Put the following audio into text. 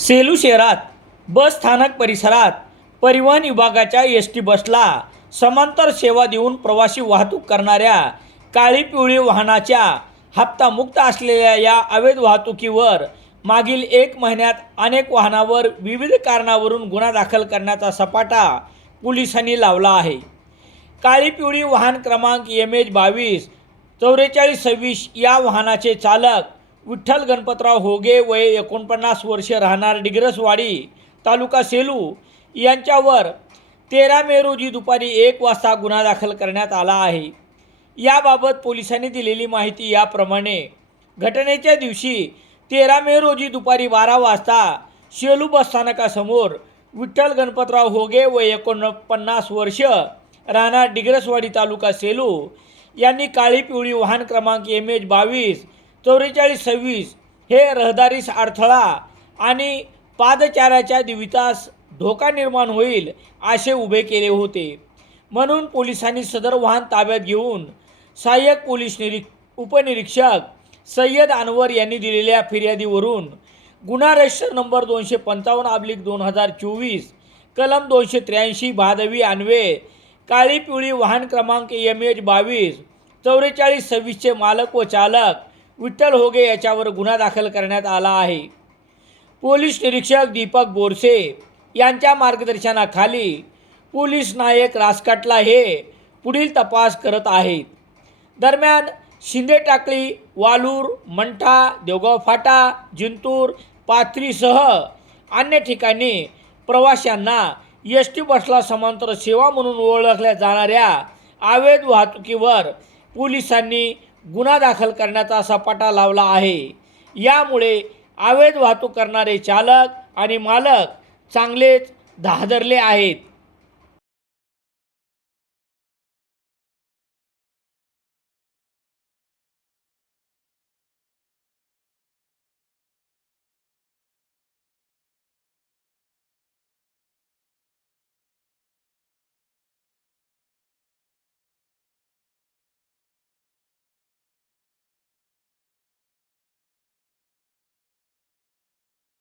सेलू शहरात बस स्थानक परिसरात परिवहन विभागाच्या एस टी बसला समांतर सेवा देऊन प्रवासी वाहतूक करणाऱ्या काळी पिवळी वाहनाच्या हप्तामुक्त असलेल्या या अवैध वाहतुकीवर मागील एक महिन्यात अनेक वाहनावर विविध कारणावरून गुन्हा दाखल करण्याचा सपाटा पोलिसांनी लावला आहे. काळी पिवळी वाहन क्रमांक एम एच बावीस चौवेचाळीस सव्वीस या वाहनाचे चालक विठ्ठल गणपतराव होगे वय एकोणपन्नास वर्षे राहणार डिग्रसवाडी तालुका सेलू. यांच्यावर तेरा मे रोजी दुपारी एक वाजता गुन्हा दाखल करण्यात आला आहे. याबाबत पोलिसांनी दिलेली माहिती याप्रमाणे घटनेच्या दिवशी तेरा मे रोजी दुपारी बारा वाजता शेलू बसस्थानकासमोर विठ्ठल गणपतराव होगे व एकोणपन्नास वर्ष राहणार डिग्रसवाडी तालुका सेलू. यांनी काळी पिवळी वाहन क्रमांक एम एच बावीस चौवेचाळीस सव्वीस हे रहदारीस अडथळा आणि पादचाराच्या दिवितास धोका निर्माण होईल असे उभे केले होते. म्हणून पोलिसांनी सदर वाहन ताब्यात घेऊन सहाय्यक पोलीस निरीक उपनिरीक्षक सय्यद अनवर यांनी दिलेल्या फिर्यादीवरून गुन्हा रजिस्टर नंबर दोनशे पंचावन्न आब्लिक दोन हजार चोवीस कलम दोनशे त्र्याऐंशी भादवी अन्वे काळी पिवळी वाहन क्रमांक एम एच बावीस चौवेचाळीस सव्वीसचे मालक व चालक विठ्ठल होगे याच्यावर गुन्हा दाखल करण्यात आला आहे. पोलीस निरीक्षक दीपक बोरसे यांच्या मार्गदर्शनाखाली पोलीस नायक रासकाटला हे पुढील तपास करत आहेत. दरम्यान शिंदे टाकळी वालूर मंठा देवगाव फाटा जिंतूर पाथरीसह अन्य ठिकाणी प्रवाशांना एस टी बसला समांतर सेवा म्हणून ओळखल्या जाणाऱ्या अवैध वाहतुकीवर पोलिसांनी गुन्हा दाखल करण्याचा सपाटा लावला आहे. यामुळे अवैध वाहतूक करणारे चालक आणि मालक चांगलेच धादरले आहेत.